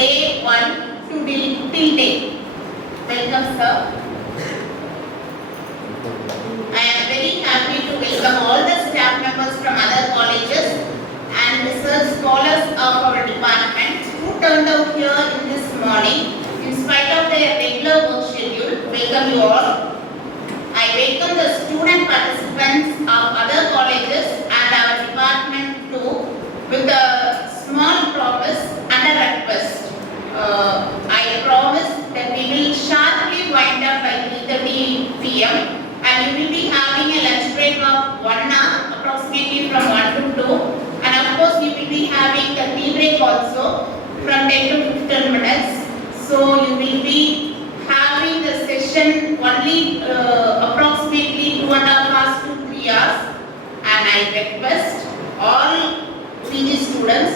day 1 to till date. Welcome, sir. I am very happy to welcome all the staff members from other colleges and research scholars of our department who turned out here in this morning in spite of their regular work schedule. Welcome you all. I welcome the student participants of other colleges and our department too with a small promise and a request. I promise that we will sharply wind up by 3:30 p.m. and you will be having a lunch break of 1 hour approximately from 1 to 2, and of course you will be having a tea break also from 10 to 15 minutes. So you will be having the session only approximately 2.5 hours to 3 hours, and I request all PG students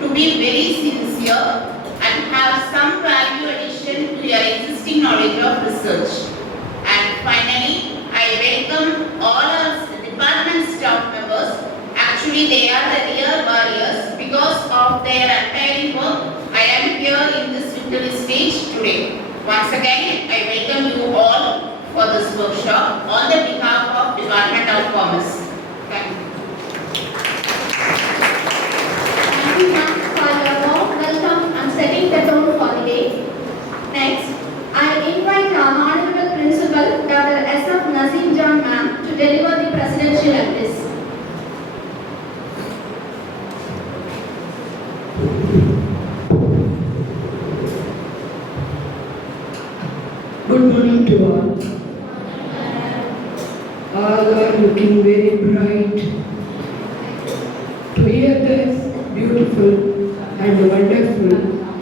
to be very sincere and have some value addition to your existing knowledge of research. And finally, I welcome all our department staff members. Actually, they are the real warriors. Because of their untiring work, I am here in this victory stage today. Once again, I welcome you all for this workshop on the behalf of Department of Commerce. Thank you. Thank you, ma'am, for your warm welcome and setting the tone for the day. Next, I invite our Honorable Principal, Dr. S.F. Naseem John, ma'am, to deliver the presidential address. Good morning to all. All are looking very bright. To hear this beautiful and wonderful,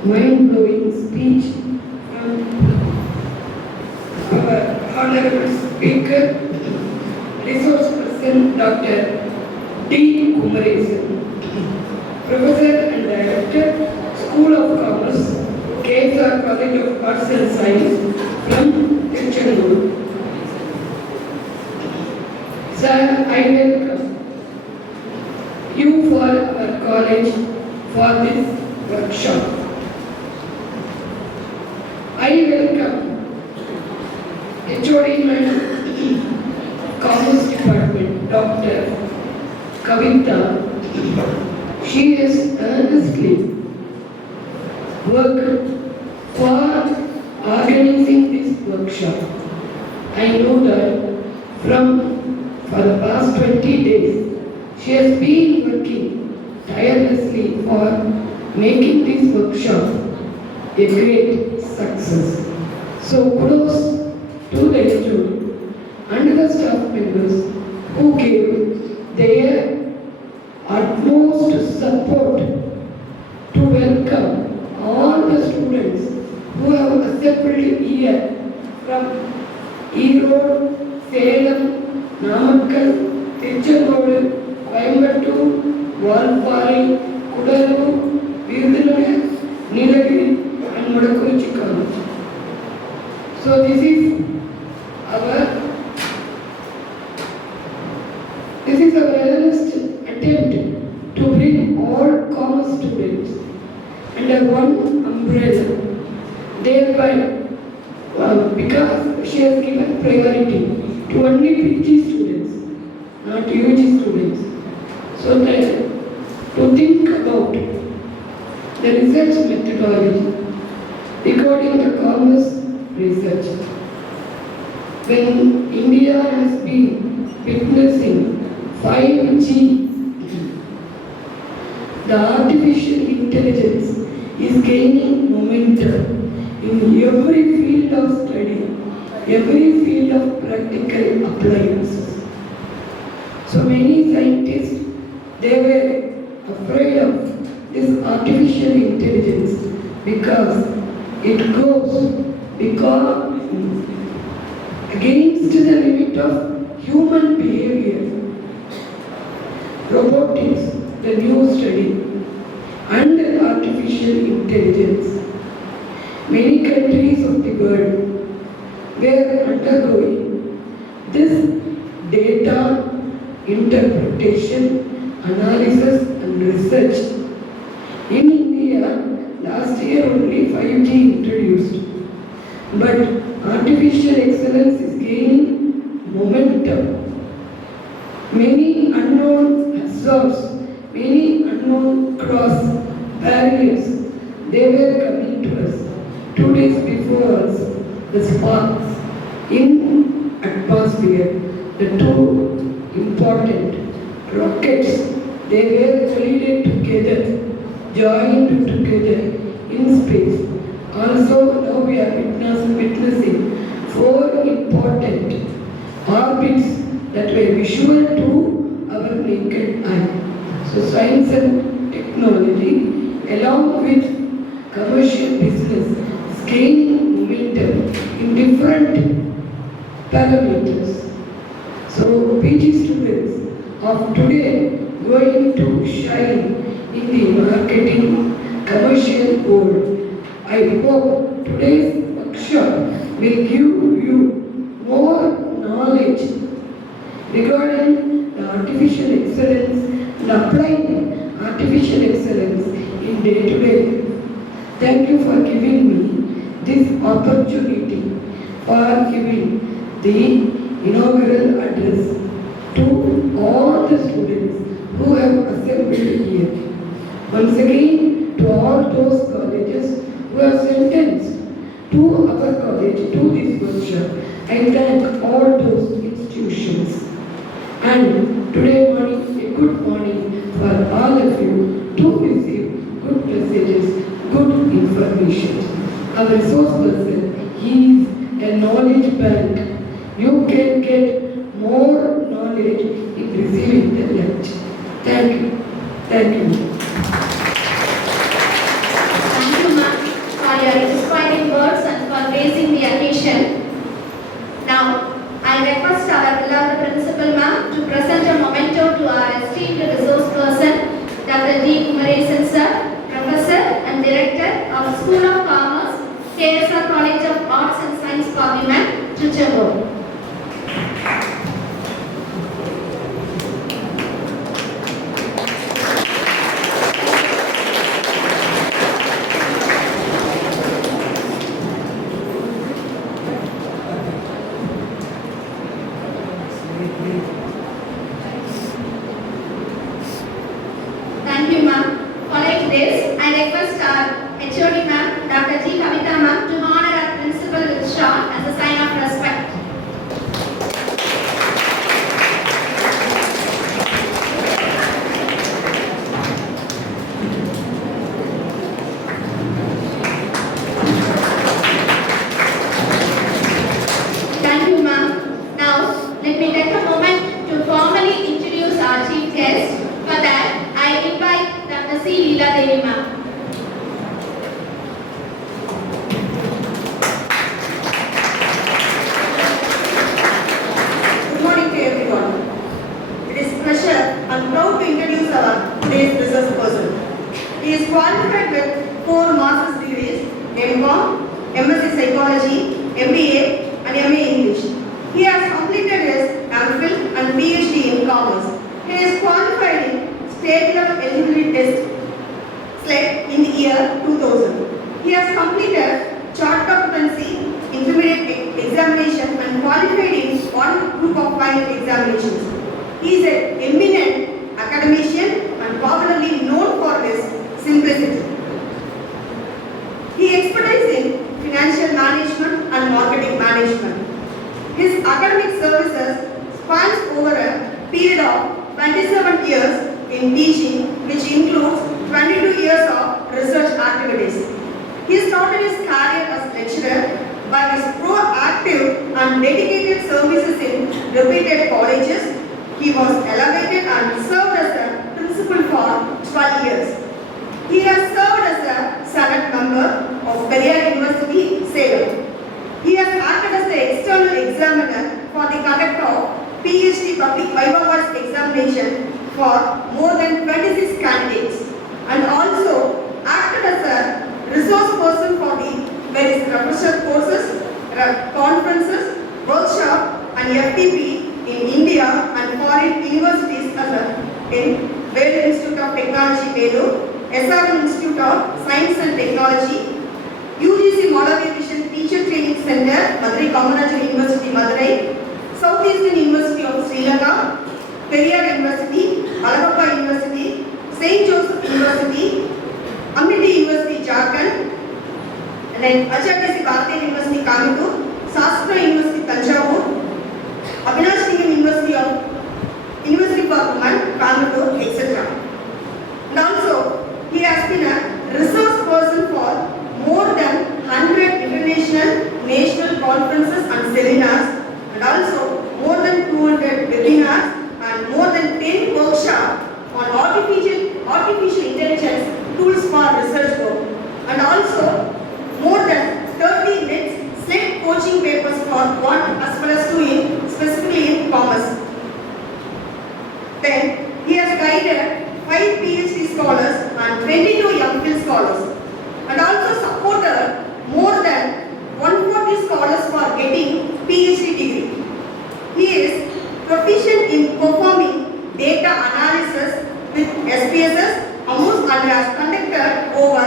mind-blowing speech from our Honorable Speaker, Resource Person Dr. D. Kumaresan, Professor and Director, School of Commerce, KSR College of Arts and Science from Tiruchendur. Sir, I welcome you for our college for this workshop. I welcome HOD Madam, Commerce Department, Dr. Kavita. She has earnestly worked for organizing this workshop. I know that for the past 20 days, she has been working tirelessly for making this workshop a great success. So kudos to the HOD and the staff members who gave their utmost support to welcome all the students who have assembled here from Erode, Salem, Namakkal, Tiruchendur, Coimbatore, Valparai, Cuddalore, Virudhunagar, Nilagiri and Madakurichi College. So this is our earnest attempt to bring all commerce students under one umbrella. Thereby, because she has given priority to only PG students, not UG students. So that to think about the research methodology regarding the commerce research. When India has been witnessing 5G, the artificial intelligence is gaining momentum in every field of study, every field of practical appliances. So many scientists, they were afraid of this artificial intelligence because it goes against the limit of human behavior. Robotics, the new study, and artificial intelligence. Many countries of the world were undergoing this data interpretation, analysis and research. In India, last year but artificial excellence is gaining momentum. Many unknown hazards, many unknown cross barriers, they were coming to us. 2 days before us, the sparks in atmosphere, the two important rockets, they were collided together, joined together in space. Also, now we are witnessing 4 important orbits that were visual to our naked eye. So science and technology, along with commercial business, is gaining momentum in different parameters. So PG students of today going to shine in the marketing commercial world. I hope today's workshop will give you more knowledge regarding the artificial excellence and applying artificial excellence in day-to-day. Thank you for giving me this opportunity for giving the inaugural address to all the students who have assembled here. Once again, to all those colleges who have sentenced to our college, to this workshop, I thank all those institutions. And today morning, a good morning for all of you to receive good messages, good information. Our resource person, he is a knowledge bank. You can get more knowledge in receiving the lecture. Thank you. Thank you. Thank you, ma'am, for your inspiring words and for raising the occasion. Now, I request our beloved principal, ma'am, to present a memento to our esteemed resource person, Dr. D. Kumaresan, sir, Professor and Director of School of Commerce, KSR College of Arts and Science, Parliament, Chichagod. Thank you, ma'am. Following this, I request our HOD, ma'am, Dr. G. Kavita, ma'am, to honor our principal with shawl as a sign of respect. Thank you, ma'am. Now, let me take a moment to formally introduce our chief guest. For that, I invite Dr. C. Leela Devi, ma'am. Good morning to everyone. It is a pleasure and proud to introduce our today's resource person. He is qualified with 4 master's degrees, M.Com, MSc Psychology, MBA and MA English. He has completed his MPhil and PhD in Commerce. He is qualified in State Level Eligibility Test SLET in the year 2000. He has completed Chartered Accountancy Intermediate Examination and qualified in 1 group of 5 examinations. He is an eminent academician and popularly known for his simplicity. He expertise in financial management and marketing management. His academic services spans over a period of 27 years in teaching, which includes 22 years of research activities. He started his career as lecturer by his proactive and dedicated services in reputed colleges. He was elevated and served as a principal for 12 years. He has served as a Senate member of Periyar University, Salem. He has acted as the external examiner for the conduct of PhD Public Viva examination for more than 26 candidates and also acted as a resource person for the various professional courses, conferences, workshops and FTP in India and foreign universities in Velu Institute of Technology, Velu, SRM Institute of Science and Technology, UGC Model Aviation Teacher Training Center, Madurai Kamarajuru University, Madurai, Southeastern University of Sri Lanka, Periyar University, Alagappa University, St. Joseph University, Amity University, Jharkhand, and then HRTC Bharatiya University, Coimbatore, Sastra University, Tanjavur, Avinash Lingam University for Women, Coimbatore, etc. And also, he has been a resource person for more than 100 international national conferences and seminars, and also more than 200 webinars and more than 10 workshops on artificial intelligence tools for research work, and also more than 30 SLET coaching papers for 1 as well as 2 in specifically in commerce. Then he has guided 5 PhD scholars and 22 MPhil scholars, and also supported more than 140 scholars for getting PhD degree. He is proficient in performing data analysis with SPSS and has conducted over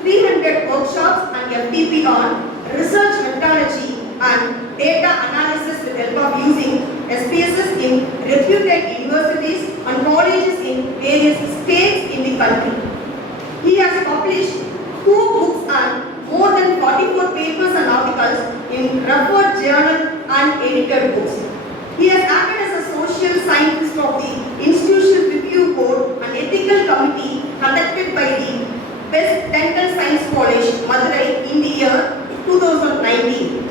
300 workshops and FTP on research methodology and data analysis with help of using SPSS in reputed universities and colleges in various states in the country. He has published 2 books and more than 44 papers and articles in referred journal and edited books. He has acted as a social scientist of the Institutional Review Board and Ethical Committee conducted by the Best Dental Science College, Madurai, in the year 2019.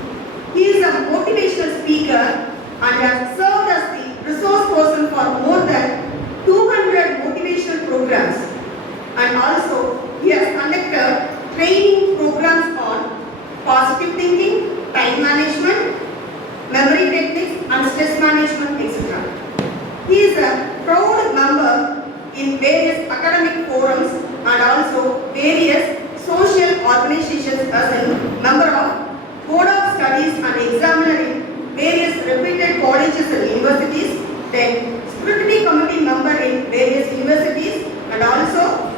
He is a motivational speaker and has served as the resource person for more than 200 motivational programs. And also, he has conducted training programs on positive thinking, time management, memory techniques, and stress management, etc. He is a proud member in various academic forums and also various social organizations as a member of Board of Studies and examiner in various reputed colleges and universities, then scrutiny committee member in various universities, and also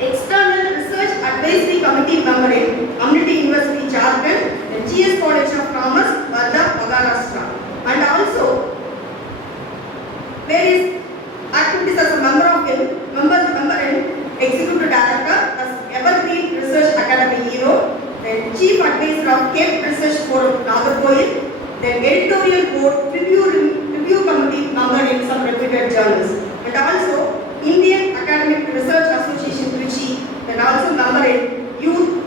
external research advisory committee member in Amity University, Jharkhand, and GS College of Commerce, Varda, Maharashtra, and also various activities as a member in executive director as Evergreen Research Academy Hero, then chief advisor of Cape Research Forum, Nagarkoil, then editorial board review committee member in some reputed journals, and also Indian Academic Research Association, Trichy, and also member in Youth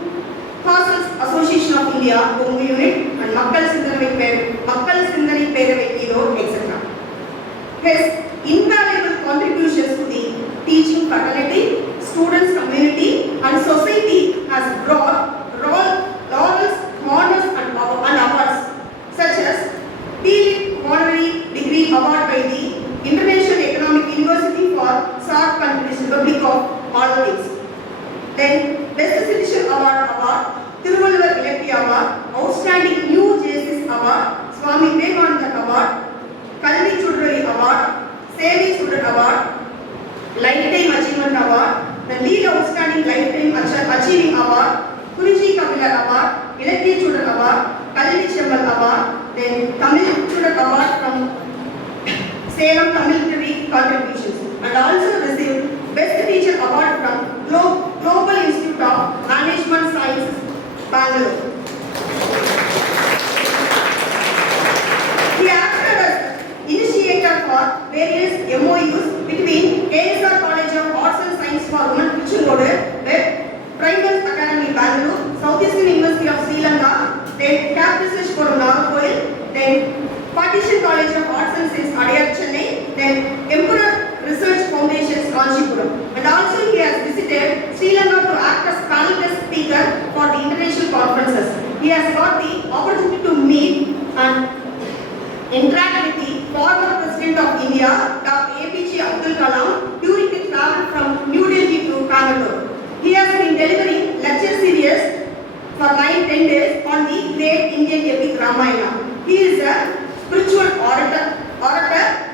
Hostels Association of India, Home Unit, and Makkal Sindhari Peravai Hero, etc. His invaluable contributions to the teaching fraternity, students community, and society has brought laurels, honors, and awards such as D.Litt Honorary Degree Award by the International Economic University for SAARC countries, Republic of Maldives. Then Best Citizen Award, Thiruvalluvar Ilakkiya Award, Outstanding New Justice Award, Swami Vivekananda Award, Kalvi Chudurari Award, Sevi Chudar Award, Lifetime Achievement Award, the Lead Outstanding Lifetime Achieving Award, Kurichi Kavilar Award, Ilakkiya Chudar Award, Kalvi Chemmal Award, then Tamil Chudar Award from Salem Tamil Literary Contributions, and also received Best Teacher Award from Global Institute of Management Sciences, Bangalore. He acted as initiator for various MOUs between KSR College of Arts and Science for Women, Tiruchengodu, Private Academy, Bangalore, Southeastern University of Sri Lanka, then Cape Research Forum, Nagarkoil, then Partition College of Arts and Science, Adyar, Chennai, then Emperor Research Foundations, Kanchipuram. And also he has visited Sri Lanka to act as panel guest speaker for the international conferences. He has got the opportunity to meet and interact with the former President of India, Dr. APJ Abdul Kalam, during the travel from New Delhi to Coimbatore. He has been delivering lecture series for 9-10 days on the great Indian epic Ramayana. He is a spiritual orator,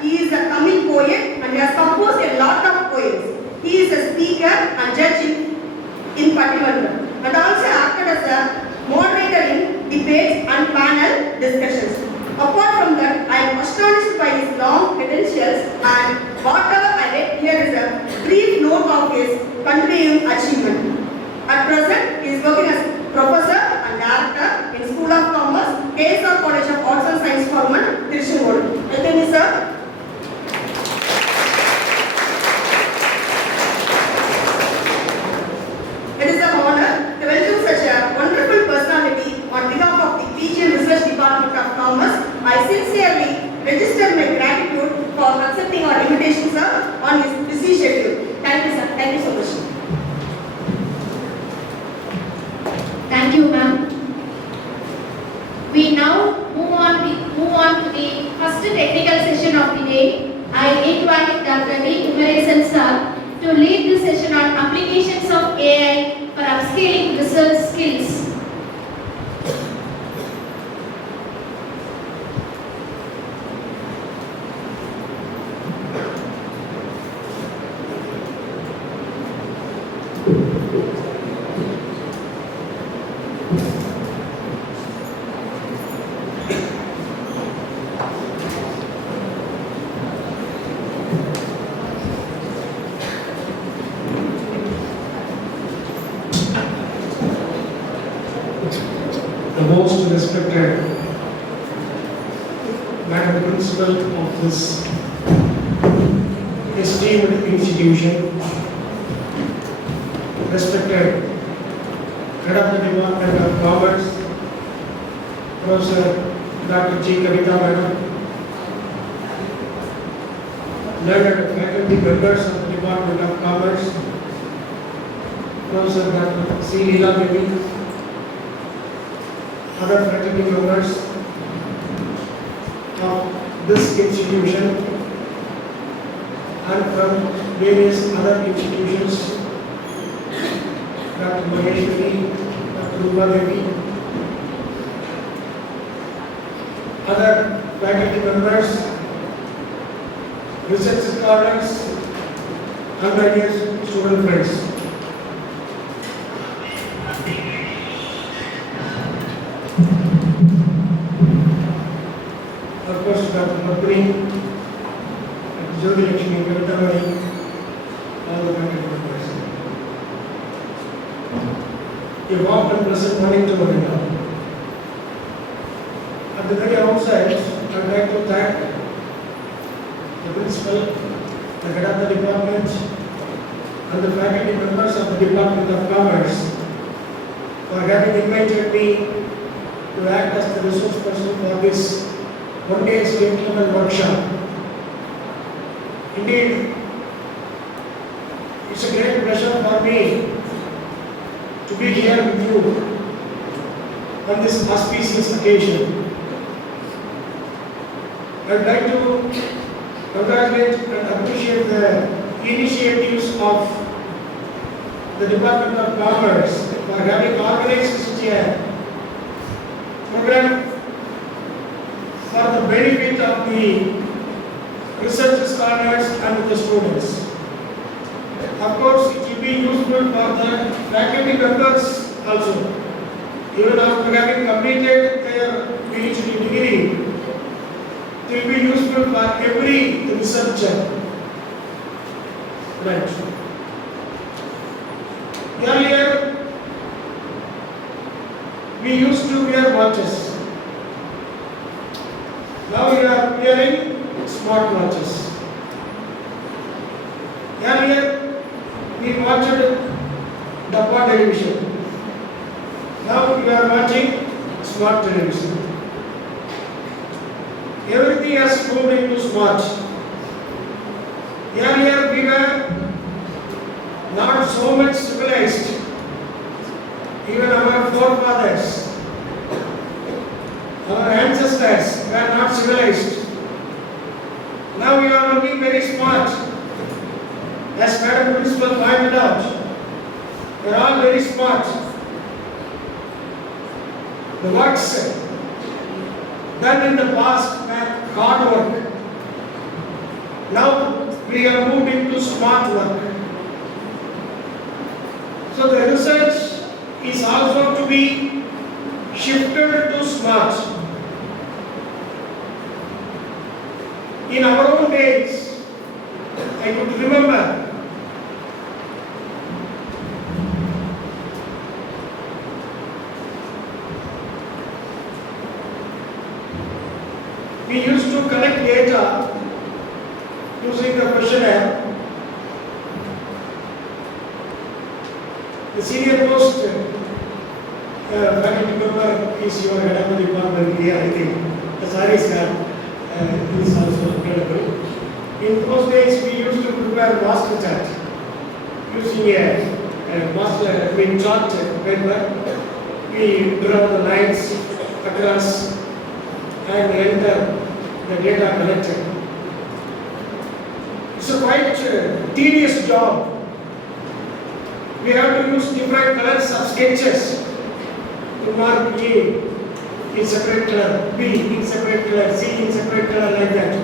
he is a Tamil poet, and he has composed a lot of poems. He is a speaker and judge in Pattimandalam, and also acted as a moderator in debates and discussions. Apart from that, I am astonished by his long credentials and whatever I read here is a brief note of his continuing achievement. At present, he is working as professor and director in School of Commerce, KSR College of Arts and Science, Forman, Tiruchengodu. Welcome, you, sir. It is an honor to welcome such a wonderful personality on behalf of the PG and Research Department of Commerce. I sincerely register my gratitude for accepting our invitation, sir, on his busy schedule. Thank you, sir. Thank you so much. Thank you, ma'am. We now move on to the first technical session of the day. I invite Dr. D. Kumaresan sir to lead this session on applications of AI for upscaling research skills. The most respected Madam Principal of this esteemed institution, respected Head of the Department of Commerce, Professor Dr. G. Kavita Madam, learned faculty members of the Department of Commerce, Professor Dr. C. Leela Devi, other faculty members of this institution and from various other institutions, Dr. Maheshwari, Dr. Rupa Devi, other faculty members, research scholars, and my dear student friends. Of course, Dr. Mapuri, Dr. Jyoti Lakshmi, Kavita Mari, all the faculty members. A warm and pleasant morning to everyone. At the very outset, I would like to thank the principal, the head of the department, and the faculty members of the Department of Commerce for having invited me to act as the resource person for this one-day state level workshop. Indeed, it's a great pleasure for me to be here with you on this auspicious occasion. I would like to congratulate and appreciate the initiatives of the Department of Commerce for having organized such a program for the benefit of the research scholars and the students. Of course, it will be useful for the faculty members also. Even after having completed their PhD degree, it will be useful for every researcher. Right. Earlier, we used to wear watches. Now we are wearing smart watches. Earlier, we watched Dabba television. Now we are watching smart television. Everything has moved into smart. Earlier we were not so much civilized. Even our forefathers, our ancestors were not civilized. Now we are looking very smart. As Madam Principal pointed out, we are all very smart. The works done in the past were hard work. Now we have moved into smart work. So the research is also to be shifted to smart. in our own days, I could remember we used to collect data using the questionnaire. The senior post faculty member is your head of the department here, I think. The Saris is also available. In those days, we used to prepare master chart using a chart paper. We draw the lines across and enter the data collected. It's a quite tedious job. We have to use different colors of sketches to mark A in separate color, B in separate color, C in separate color, like that.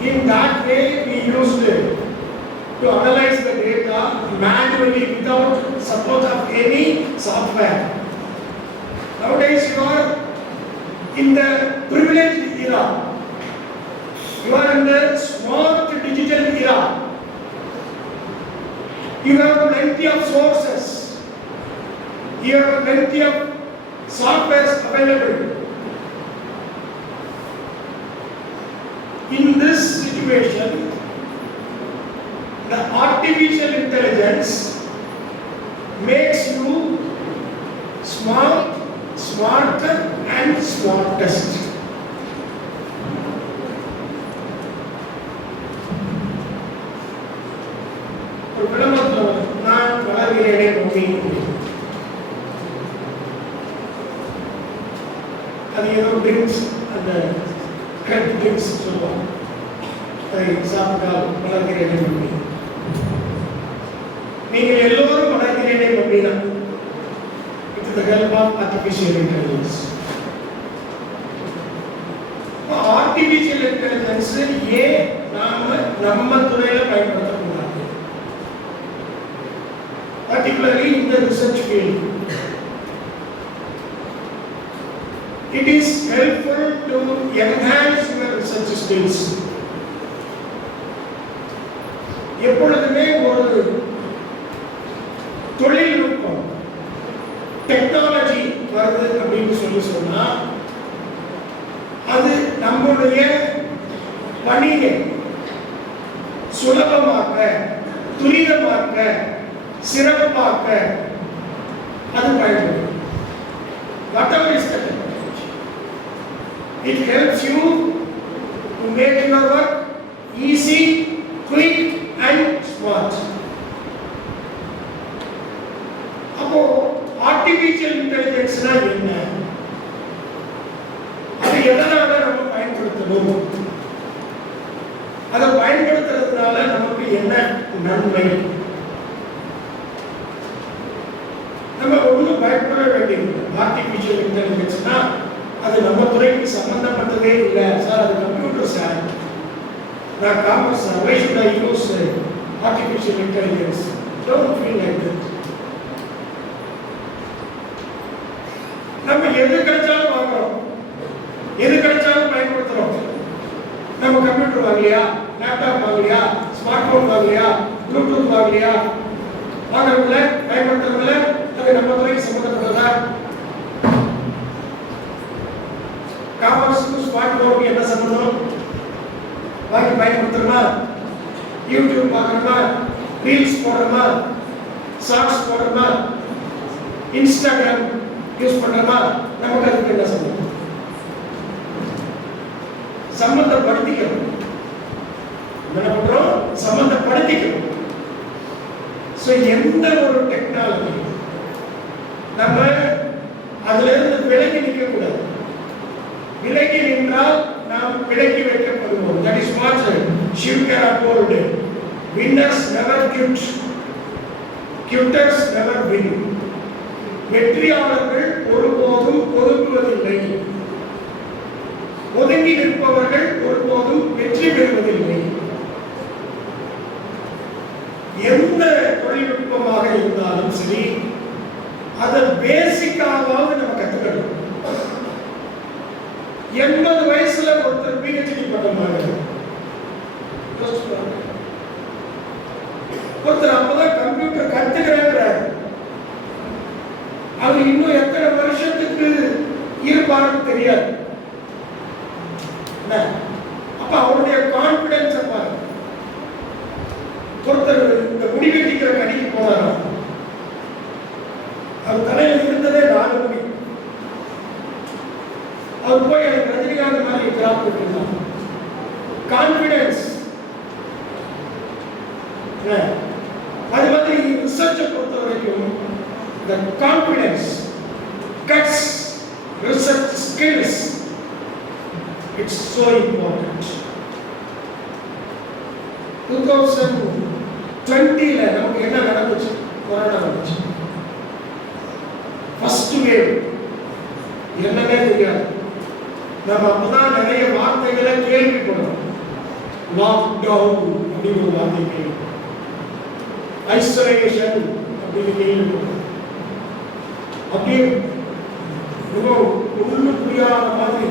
In that way, we used to analyze the data manually without support of any software. Nowadays, you are in the privileged era. You are in the smart digital era. You have plenty of sources. You have plenty of softwares available. In this situation, the artificial intelligence makes you smart, smarter and smartest. ஒரு விளம்பரத்தில் நான் வளர்கிறேனே மம்மி, அது ஏதோ ட்ரிங்க்ஸ், அந்த cut drinks சொல்லுவாங்க, அதை சாப்பிட்டால் வளர்கிறேனே மம்மி. நீங்கள் எல்லோரும் வளர்கிறேனே மம்மி தான். With the help of artificial intelligence. Artificial intelligence ஏன் நம்ம துறையில பயன்படுத்தக்கூடாது? Particularly in the research field, it is helpful to enhance your research skills. எப்பொழுதுமே ஒரு தொழில்நுட்பம் டெக்னாலஜி வருது அப்படின்னு சொன்னா அது நம்முடைய பணியை சுலபமாக்க, துரிதமாக்க, சிறப்பாக்க அது பயன்படும். Whatever is the technology, it helps you to make your work easy, quick and smart. அப்போ ஆர்டிஃபிஷியல் இன்டெலிஜென்ஸ்னா என்ன? அது எதனால நம்ம பயன்படுத்தணும்? அதை பயன்படுத்துறதுனால நமக்கு என்ன நன்மை? நம்ம ஒன்றும் பயப்பட வேண்டியது. ஆர்டிஃபிஷியல் இன்டெலிஜென்ஸ்னா அது நம்ம துறைக்கு சம்பந்தப்பட்டதே இல்லை சார், அது கம்ப்யூட்டர் சார், நான் commerce sir, why should I use artificial intelligence? Don't feel like that. நம்ம எது கிடைச்சாலும் வாங்குறோம், எது கிடைச்சாலும் பயன்படுத்துறோம். நம்ம கம்ப்யூட்டர் வாங்கலையா, லேப்டாப் வாங்கலையா, ஸ்மார்ட் போன் வாங்கலையா, ப்ளூடூத் வாங்கலையா, வாங்குறதுல பயன்படுத்துறதுல அது நம்ம துறைக்கு சம்பந்தப்பட்டதா? காமர்ஸுக்கு ஸ்மார்ட் போனுக்கு என்ன சம்பந்தம்? வாங்கி பயன்படுத்துறோமா? யூடியூப் பார்க்கணுமா, ரீல்ஸ் போடுறோமா, ஷார்ட்ஸ் போடுறோமா, இன்ஸ்டாகிராம் யூஸ் பண்றோமா? நமக்கு அதுக்கு என்ன சம்பந்தம்? சம்பந்தப்படுத்திக்கணும். என்ன பண்றோம்? சம்பந்தப்படுத்திக்கணும். ஸோ எந்த ஒரு டெக்னாலஜி நம்ம அதுல இருந்து விலகி நிற்க கூடாது. விலகி நின்றால் நாம் விலகி வைக்கப்படுவோம். That is what Shiv Khera told. Winners never quit, quitters never win. வெற்றியாளர்கள் ஒருபோதும் ஒதுங்குவதில்லை, ஒதுங்கி நிற்பவர்கள் ஒருபோதும் வெற்றி பெறுவதில்லை. எந்த தொழில்நுட்பமாக இருந்தாலும் சரி, அதை பேசிக்காவது நம்ம கத்துக்கணும். 80 வயசுல ஒருத்தர் PhD பட்டம் வாங்குறாரு. ஒருத்தர் அப்பதான் கம்ப்யூட்டர் கத்துக்கிறார். அவர் இன்னும் எத்தனை வருஷத்துக்கு இருப்பாருன்னு தெரியாது. அப்ப அவருடைய கான்பிடன்ஸ் பாருங்க. ஒருத்தர் இந்த முடிவெட்டிக்கிற கடைக்கு போனாராம். அவர் தலையில இருந்ததே 4 முடி. அவர் போய் எனக்கு ரஜினிகாந்த் மாதிரி கிராப் போட்டுருந்தான். கான்பிடன்ஸ். அது மாதிரி ரிசர்ச்சை பொறுத்த வரைக்கும் the confidence, guts, research skills, it's so important. 2020ல நமக்கு என்ன நடந்துச்சு? கொரோனா வந்துச்சு. ஃபர்ஸ்ட் வேவ் என்னன்னே தெரியாது. நம்ம அப்பதான் நிறைய வார்த்தைகளை கேள்விப்படுறோம். லாக்டவுன் அப்படின்னு ஒரு வார்த்தை கேள்விப்படுறோம். ஐசோலேஷன் அப்படின்னு கேள்விப்படுறோம். அப்படியே ஒண்ணு புரியாத மாதிரி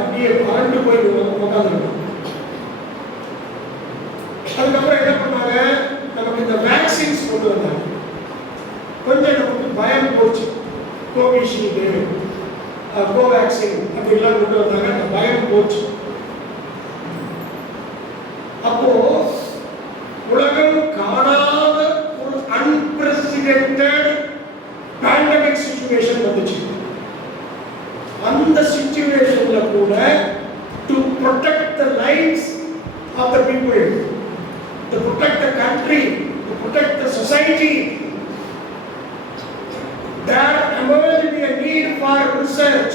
அப்படியே அரண்டு போய் உட்காந்துருக்கோம். அதுக்கப்புறம் என்ன பண்ணாங்க? நமக்கு இந்த வேக்சின்ஸ் கொண்டு வந்தாங்க. கொஞ்சம் நமக்கு பயம் போச்சு. கோவிஷீல்டு, கோவேக்சின் அப்படிலாம் கொண்டு வந்தாங்க. அந்த பயம் போச்சு. அப்போ உலகம் காணாத ஒரு அன்பிரசிடென்டட் பேண்டமிக் சிச்சுவேஷன் வந்துச்சு. அந்த சிச்சுவேஷன்ல கூட to protect the lives of the people, to protect the country, to protect the society, there emerged a need for research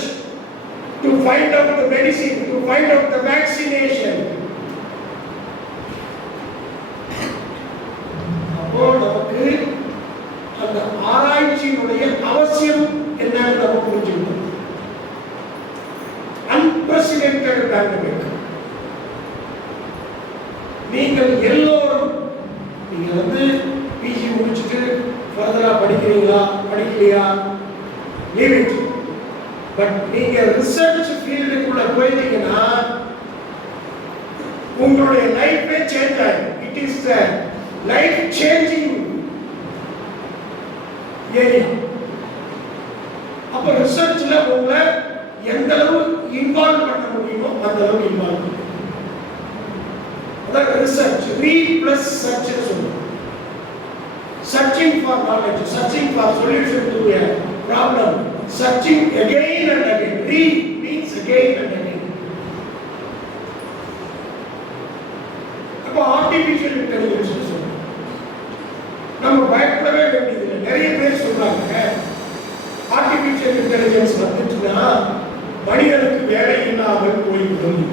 to find out the medicine, to find out the vaccination. அப்போ நமக்கு அந்த ஆராய்ச்சியினுடைய அவசியம் என்னன்னு நம்ம புரிஞ்சுக்கணும். Unprecedented pandemic. நீங்கள் எல்லோரும் நீங்க பிஜி முடிச்சுட்டு ஃபர்தரா படிக்கிறீங்களா படிக்கலையா லீவ் இட். பட் நீங்க ரிசர்ச் ஃபீல்டுக்குள்ள போயிட்டீங்கன்னா உங்களுடைய லைஃபே சேஞ்ச் ஆகும். It is the life changing area. அப்ப ரிசர்ச்ல உங்களை எந்த அளவு இன்வால்வ் பண்ண முடியுமோ அந்த அளவு இன்வால்வ் பண்ணுங்க. அதான் ரிசர்ச். ரீட் பிளஸ் சர்ச் சொல்லுவோம். Searching for knowledge, searching for solution to a problem, searching again and again. Read means again and again. அப்போ artificial intelligence சொல்லுவோம். நம்ம பயப்படவே வேண்டியதில்லை. நிறைய பேர் சொல்றாங்க artificial intelligence வந்துச்சுன்னா மனிதனுக்கு வேலை இல்லாமல் போய்விடும்.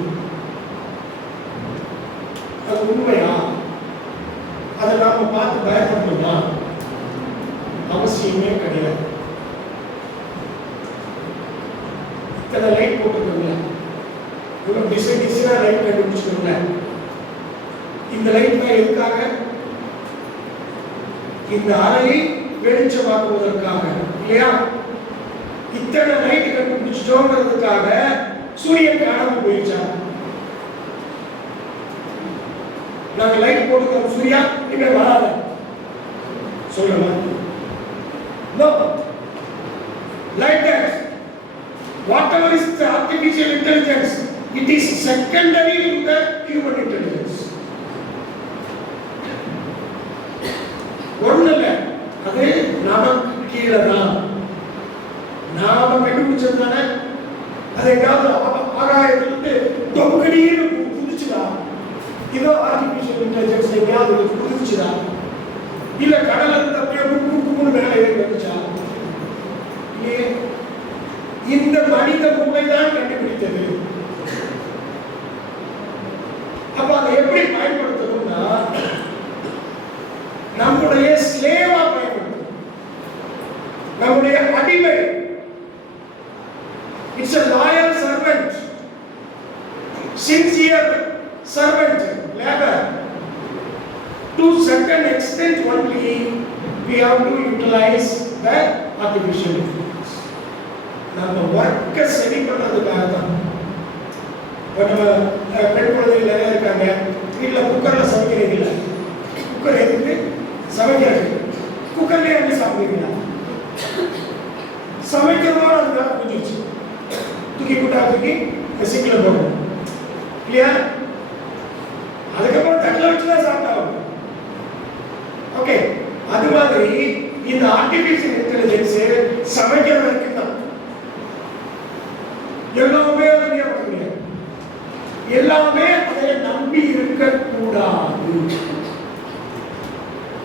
அது உண்மையா? அதை நாம பார்த்து பயப்படணுமா? அவசியமே கிடையாது. இத்தனை லைட் போட்டுக்கோங்க, இவ்வளவு டிசைனா லைட் கண்டுபிடிச்சுக்கோங்க. இந்த லைட் தான் எதுக்காக? இந்த அறையை வெளிச்சமாக்குவதற்காக இல்லையா? இத்தனை லைட் கண்டுபிடிச்சிட்டோங்கிறதுக்காக சூரியன் காணாம போயிடுச்சா? நாங்க லைட் போட்டுக்கிறோம், சூர்யா இங்க வராத சொல்லுங்க. No. Like that, whatever is the artificial intelligence, it is secondary to the human intelligence. ஒண்ணுல அது நமக்கு கீழே தான். நாம கண்டுபிடிச்சதுதானே. அது எங்காவது ஆகாயத்திலிருந்து தொங்கடின்னு குதிச்சுதா? இதோ ஆர்டிபிஷியல் இன்டெலிஜென்ஸ் எங்கேயாவது புரிஞ்சுதா? இல்ல கடல்ல இருந்து அப்படியே கும்பு மேல ஏறி வந்துச்சா? இந்த மனித மூளை தான் கண்டுபிடித்தது. அப்ப அதை எப்படி பயன்படுத்தணும்னா நம்முடைய ஸ்லேவா பயன்படுத்தணும், நம்முடைய அடிமை. It's a loyal servant, sincere servant, labor. To certain extent only we have to utilize the artificial intelligence. நம்ம ஒர்க்கை சரி பண்றதுக்காக தான். பட் நம்ம பெண் குழந்தைகள் நிறைய இருக்காங்க, வீட்டில் குக்கரில் சமைக்கிறீங்களா? குக்கர் எதுக்கு? சமைக்கிறது. குக்கர்லேயே வந்து சாப்பிடுவீங்களா? சமைக்கிறதோட அது வேலை முடிஞ்சிச்சு, தூக்கி கூட்டா தூக்கி சிங்கில் போடணும் இல்லையா? அதுக்கப்புறம் தட்டில் வச்சு தான் சாப்பிட்டாங்க. ஓகே, அது மாதிரி இந்த ஆர்டிபிஷியல் இன்டெலிஜென்ஸ் சமைக்கிற வரைக்கும் தான். எல்லாமே முடியாது, எல்லாமே அதை நம்பி இருக்கக்கூடாது.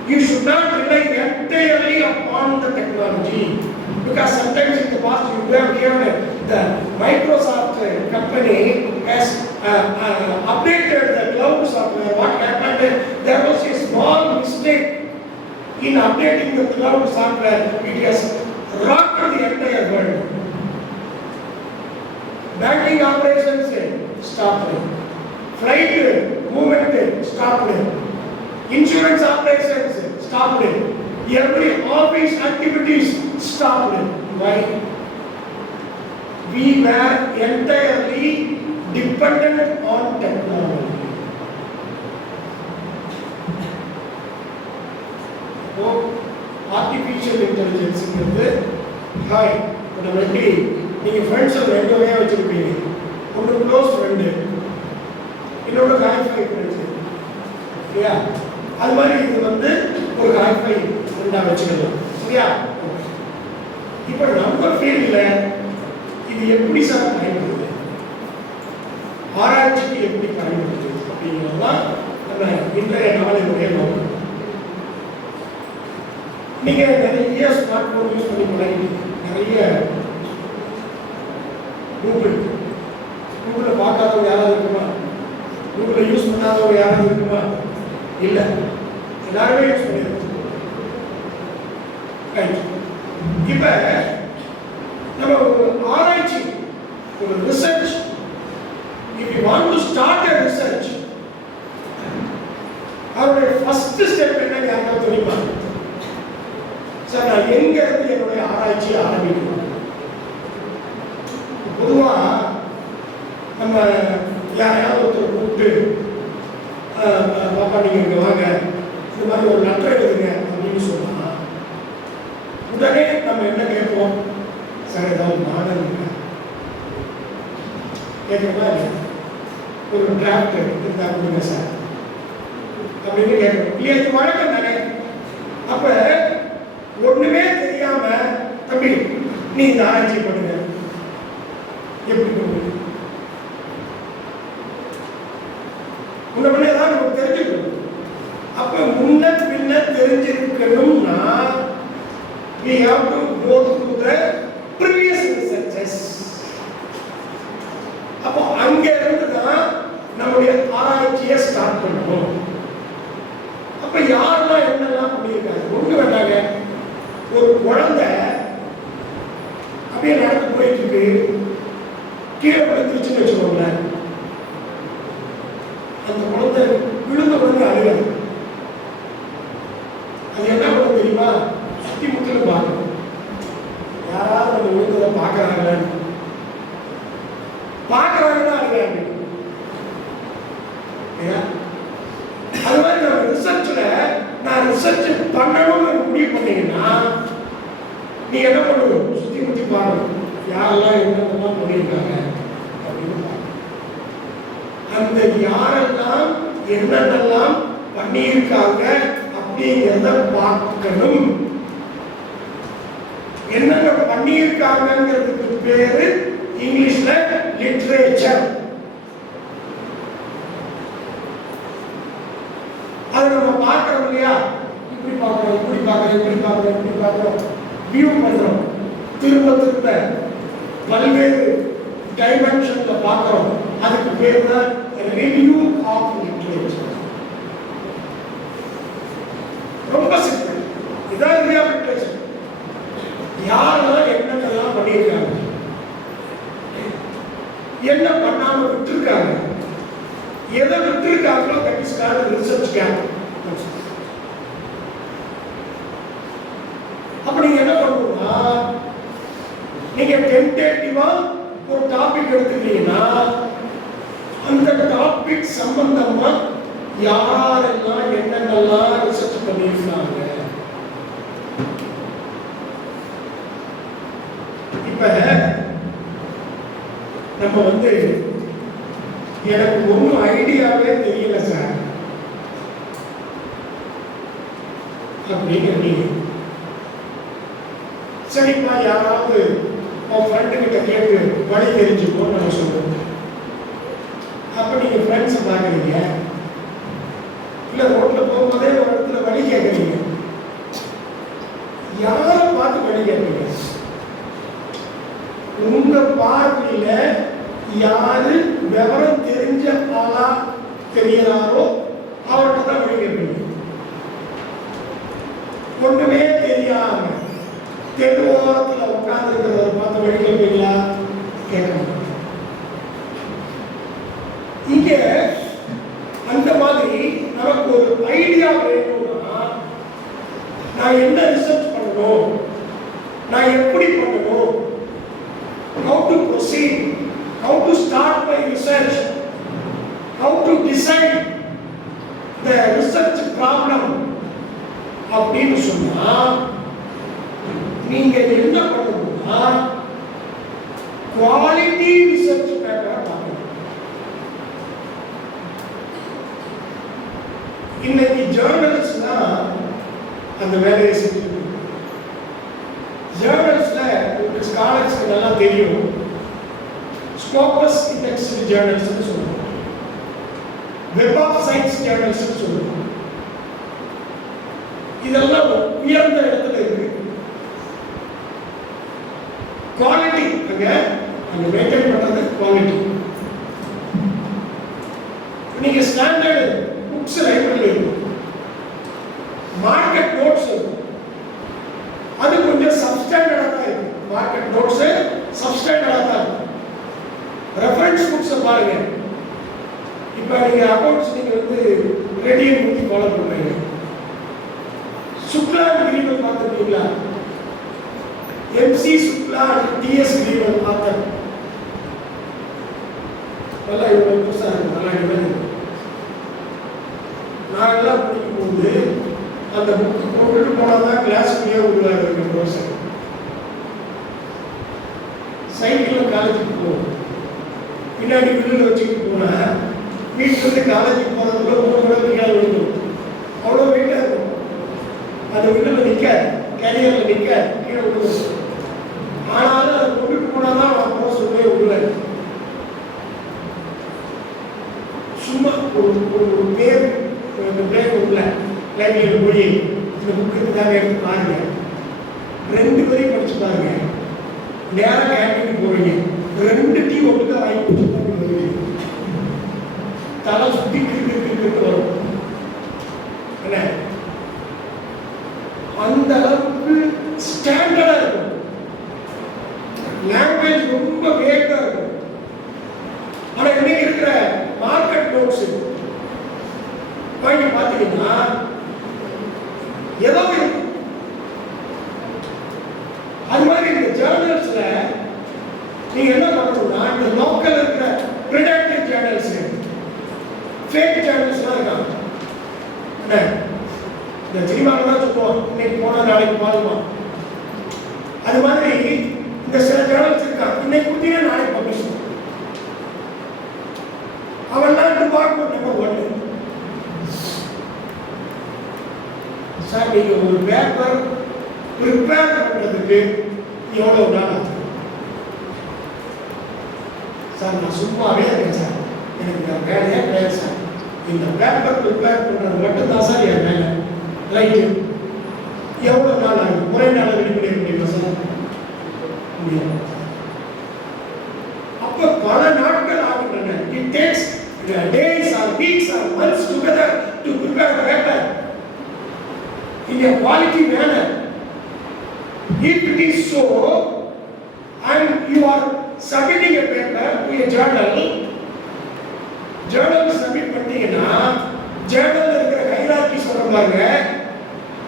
You should not rely entirely upon the technology, because sometimes in the past you have heard the Microsoft company has updated the cloud software. What happened? There was a small mistake in updating the cloud software. It has rocked the entire world. Banking operations stopped. Flight movement stopped. Insurance operations stopped. Every office activities stopped. Why? We were entirely dependent on technology. So, artificial intelligence is high. நம்ம எப்படி நீங்கள் ஃப்ரெண்ட்ஸை ரெண்டு வகையாக வச்சுருப்பீங்க. ஒன்று close friend, இன்னொன்று hi-fi friends இல்லையா? அது மாதிரி இது வந்து ஒரு ஹைஃபை ஃப்ரெண்டாக வச்சுக்கலாம் சரியா? இப்போ நம்ம ஃபீல்டில் இது எப்படி சார் பயன்படுது, ஆராய்ச்சிக்கு எப்படி பயன்படுது அப்படிங்கிறதுதான் நம்ம இன்றைய நாளினுடைய நோக்கம். நீங்கள் நிறைய ஸ்மார்ட் ஃபோன் யூஸ் பண்ணி பழகிட்டீங்க. நிறைய கூகுளில் பார்க்காதவங்க யாராவது இருக்குமா? கூகுளில் யூஸ் பண்ணாதவங்க யாராவது இருக்குமா? இல்லை, எல்லாருமே யூஸ் பண்ணிடுறோம். இப்போ நம்ம ஒரு ஆராய்ச்சி, ஒரு research, if you want to start எ ரிசர்ச், அவருடைய ஃபர்ஸ்ட் ஸ்டெப் என்ன யாருக்காவது தெரியுமா? சார் நான் எங்க இருந்து என்னுடைய ஆராய்ச்சியை ஆரம்பிக்கணும்? பொதுவாக நம்ம யாரையாவது ஒருத்தர் கூப்பிட்டு பாப்பா நீங்கள் இங்கே வாங்க, இந்த மாதிரி ஒரு லெட்டர் எழுதுங்க அப்படின்னு சொன்னால் உடனே நம்ம என்ன கேட்போம்? சார் ஏதாவது மாடல் கேட்குறோமா? ஒரு டிராஃப்ட் இருந்தால் கொடுங்க சார் அப்படின்னு கேட்குறோம் இல்லையா? இது வழக்கம் தானே. அப்போ ஒன்றுமே தெரியாம தம்பி நீ இந்த ஆராய்ச்சி பண்ணுங்க, எப்படி பண்ணுங்க? முன்ன பின்ன ஏதாவது நமக்கு தெரிஞ்சுக்கணும். அப்ப முன்ன பின்ன தெரிஞ்சிருக்கணும்னா we have to go through the previous researches. அப்போ அங்க இருந்து தான் நம்முடைய ஆராய்ச்சியை ஸ்டார்ட் பண்ணணும். அப்ப யாரெல்லாம் என்னெல்லாம் பண்ணியிருக்காங்க? ஒண்ணு வேண்டாங்க, ஒரு குழந்தை அப்படியே நடந்து போயிட்டு இருக்கு, கீழே விழுந்துருச்சுன்னு வச்சுக்கோங்களேன். அந்த குழந்தை விழுந்த உடனே அழுகாது. அது என்ன பண்ண தெரியுமா? சுத்தி முத்திலும் பார்க்கணும், யாராவது நம்ம விழுந்ததை பார்க்கறாங்களான்னு. பார்க்கறாங்கன்னா அழுகாங்க. அது மாதிரி நம்ம ரிசர்ச்ல நான் ரிசர்ச் பண்ணணும்னு முடிவு பண்ணீங்கன்னா நீ என்ன பண்ணுவோம்? சுத்தி முத்தி பாருங்க, யாரெல்லாம் என்னென்னலாம் பண்ணியிருக்காங்க அப்படின்னு பாருங்க. அந்த யாரெல்லாம் என்னென்னலாம் பண்ணியிருக்காங்க அப்படிங்கிறத பார்க்கணும். என்னென்ன பண்ணியிருக்காங்கிறதுக்கு பேரு இங்கிலீஷ்ல லிட்ரேச்சர். அதை நம்ம பார்க்கறோம் இல்லையா? இப்படி பார்க்கறோம், இப்படி பார்க்கறோம், இப்படி பார்க்கறோம், இப்படி பார்க்கறோம், வியூ பண்றோம், திரும்ப திரும்ப பல்வேறு டைமென்ஷன்ல பார்க்கறோம். அதுக்கு பேர் தான் ரிவ்யூ ஆஃப் லிட்ரேச்சர். ரொம்ப சிம்பிள். இதான் ரிவ்யூ ஆஃப் லிட்ரேச்சர். யாரெல்லாம் என்னென்னலாம் பண்ணியிருக்காங்க, என்ன பண்ணாம விட்டுருக்காங்க, எதை விட்டுருக்காங்களோ that is called research gap. அப்ப நீங்க என்ன பண்ணணும்னா, நீங்க டென்டேட்டிவா ஒரு டாபிக் எடுத்துக்கிட்டீங்கன்னா மார்க்கெட் சம்பந்தமா யாரெல்லாம் என்னென்னலாம் ரிசர்ச் பண்ணியிருக்காங்க. இப்ப நம்ம எனக்கு ஒன்றும் ஐடியாவே தெரியல சார் அப்படின்னு சரிப்பா யாராவது உன் ஃப்ரெண்டு கிட்ட கேட்டு வழி தெரிஞ்சுக்கோன்னு நம்ம சொல்லுவோம். அப்ப நீங்க ஃப்ரெண்ட்ஸை பார்க்குறீங்க, இல்லை ரோட்ல போகும்போதே ஒரு இடத்துல வழி கேட்குறீங்க. யாரை பார்த்து வழி கேட்பீங்க? உங்க பார்வையில யாரு விவரம் தெரிஞ்ச ஆளா தெரியறாரோ அவர்கிட்ட தான் வழி கேட்பீங்க. ஒண்ணுமே தெரியாம தெருவோரத்துல உட்கார்ந்து இருக்கிறத பார்த்து வழி கேட்பீங்களா? கேட்க மாட்டீங்க. இங்க அந்த மாதிரி நமக்கு ஒரு ஐடியா வேணும்னா நான் என்ன ரிசர்ச் பண்ணணும், நான் எப்படி பண்ணணும், how to proceed, how to start my research, how to decide the research problem அப்படின்னு சொன்னா நீங்க என்ன பண்ணணும்னா குவாலிட்டி ரிசர்ச் பேப்பரை பார்க்கணும். இன்னைக்கு ஜேர்னல்ஸ்னா அந்த வேலையை செஞ்சு ஜேர்னல்ஸ்ல உங்களுக்கு ஸ்காலர்ஸ்க்கு நல்லா தெரியும். ஸ்கோபஸ் இண்டெக்ஸ்டு ஜேர்னல்ஸ்னு சொல்லுவோம், வெப் ஆஃப் சயின்ஸ் ஜேர்னல்ஸ்னு சொல்லுவோம். இதெல்லாம் உயர்ந்த இடத்துல இருக்கு. குவாலிட்டி அங்க மெயின்டைன் பண்றது குவாலிட்டி. நீங்க ஸ்டாண்டர்ட் புக்ஸ் லைப்ரரியில் இருக்கும், மார்க்கெட் நோட்ஸ் இருக்கும், அது கொஞ்சம் சப்ஸ்டாண்டர்டா தான் இருக்கும். மார்க்கெட் நோட்ஸ் சப்ஸ்டாண்டர்டா தான் இருக்கும். ரெஃபரன்ஸ் புக்ஸ் பாருங்க. இப்போ நீங்க அக்கௌண்ட்ஸ் நீங்க ரெடியை ஊற்றி ஃபாலோ பண்றீங்க. சுக்லா கிரீவல் பார்த்துருக்கீங்களா? எம்சி சுக்லா டிஎஸ் கிரீவல் ஆத்தர் நல்லா இவ்வளவு புதுசா இருக்கு, நல்லா இருக்கு. நான் எல்லாம் படிக்கும் போது அந்த புக்கு போட்டுட்டு போனாதான் கிளாஸ்க்குள்ளேயே விடுவாங்க எங்க ப்ரொஃபஸர். சைக்கிளில் காலேஜுக்கு போவோம், பின்னாடி வில்லில் வச்சுக்கிட்டு போனேன். வீட்டிலிருந்து காலேஜுக்கு போகிறதுக்குள்ள 3 மணி கீழே விழுந்துடும். அவ்வளோ வெயிட்டாக இருக்கும். அந்த வில்லில் நிற்காது, கேரியரில் நிற்காது, கீழே விழுந்துடும். ஆனாலும் அதை கொண்டுட்டு போனால் தான் அவன் போக சொல்லவே விடுவாரு. சும்மா ஒரு பேர் பிரேக் உள்ள லைப்ரரியில் போய் இந்த புக்கு தாங்க எடுத்து பாருங்க, 2 வரையும் படிச்சு பாருங்க. நேராக கேண்டீனுக்கு போவீங்க, 2 டீ ஒட்டுக்கா வாங்கி குடிச்சு வருவீங்க. தலை சுற்றி கிட்டு வரும். என்ன அந்த அளவுக்கு ஸ்டாண்டர்டா இருக்கும். லாங்குவேஜ் ரொம்ப வேகா இருக்கும். ஆனா இன்னைக்கு இருக்கிற மார்க்கெட் நோட்ஸ் வாங்கி பார்த்தீங்கன்னா ஏதோ இருக்கும். அது மாதிரி இந்த ஜேர்னல்ஸ்ல நீங்க என்ன பண்ணணும்னா இந்த லோக்கல் இருக்கிற ப்ரிடக்டிவ் ஜேர்னல்ஸ், ஃபேக் ஜேர்னல்ஸ்லாம் இருக்காங்க. இந்த சினிமாவில் தான் சொல்லுவோம், இன்னைக்கு போனால் நாளைக்கு பாருவோம். அது மாதிரி இந்த சில ஜேர்னல்ஸ் இருக்கான், இன்னைக்கு கொடுத்தீங்கன்னா நாளைக்கு பப்ளிஷ் பண்ணுவோம். அவன்லாம் டிபார்ட்மெண்ட் நம்பர் 1. சார் நீங்க ஒரு பேப்பர் ப்ரிப்பேர் பண்றதுக்கு எவ்வளவு நாள் ஆகும்? சார் நான் சும்மாவே இருக்கேன் சார், எனக்கு இந்த வேலையே கிடையாது சார். இந்த பேப்பர் ப்ரிப்பேர் பண்றது மட்டும்தான் சார் என் வேலை. ரைட்டு, எவ்வளவு நாள் ஆகும்? ஒரே நாள் ரெடி பண்ணிட முடியுமா சார்? முடியாது. அப்ப பல நாட்கள் ஆகின்றன. It takes days or weeks or months together to prepare a paper in a quality manner. If it is so, and you are submitting a paper to a journal, journal submit பண்ணீங்கன்னா journal இருக்கிற hierarchy சொல்ற பாருங்க.